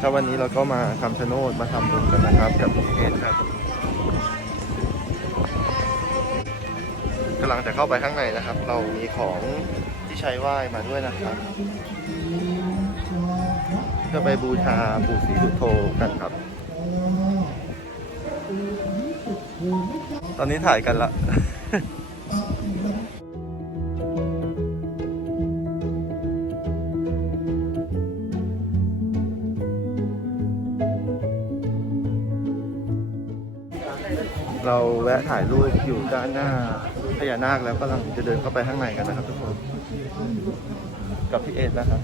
ถ้าวันนี้เราก็มาคำชะโนดมาทำบุญกันนะครับกับพี่เอสครับกำลังจะเข้าไปข้างในนะครับ เรามีของที่ใช้ไหว้มาด้วยนะครับเพื่อไปบูชาปู่ศรีสุโธกันครับ ตอนนี้ถ่ายกันละ เราแวะถ่ายรูปอยู่ด้านหน้าพญานาคแล้วกำลังจะเดินเข้าไปข้างในกันนะครับทุกคน กับพี่เอสนะครับ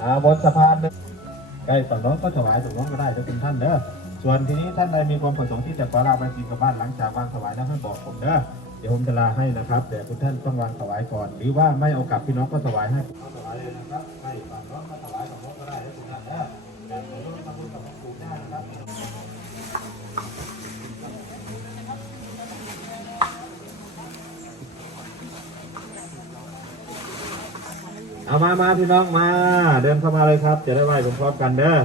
อ่าบนสะพานเนี่ยใกล้ฝั่งน้นก็ถวายตรงน้นก็ได้ถ้าคุณท่านเด้อส่วนทีนี้ท่านใดมีความประสงค์ที่จะขอลาไปกินกับบ้านหลังจากวางถวายแล้วให้บอกผมเด้อเดี๋ยวผมจะลาให้นะครับแต่คุณท่านต้องวางถวายก่อน หรือว่าไม่เอากลับพี่น้องก็ถวายให้ถวายเลยนะครับไม่ฝั่งน้นก็ถวายฝั่งน้นก็ เอามามาพี่น้องมา เดินเข้ามาเลยครับ จะได้ไหว้พร้อมกันเด้อ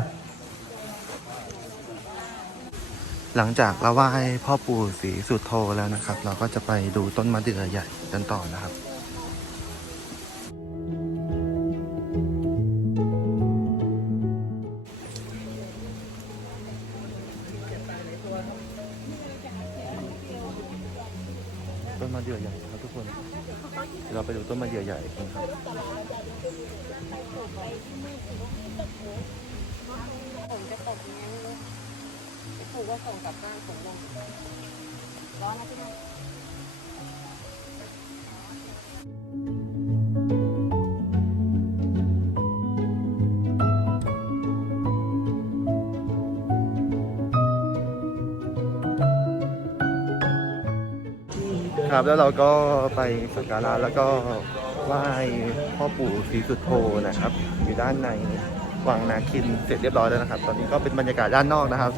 หลังจากเราไหว้พ่อปู่ศรีสุโธแล้วนะครับ เราก็จะไปดูต้นมะเดื่อใหญ่กันต่อนะครับ มะเดือใหญ่ครับทุกคน เราไปดูต้นมะเดือใหญ่กันครับผมจะตกยังไงไม่รู้ไปผูกว่าส่งกลับบ้านส่งลงร้อนนะพี่น้อง ครับ แล้วเราก็ไปสักการะแล้วก็ไหว้พ่อปู่ศรีสุดโทนะครับ อยู่ด้านในวังนาคินเสร็จเรียบร้อยแล้วนะครับ ตอนนี้ก็เป็นบรรยากาศด้านนอกนะครับ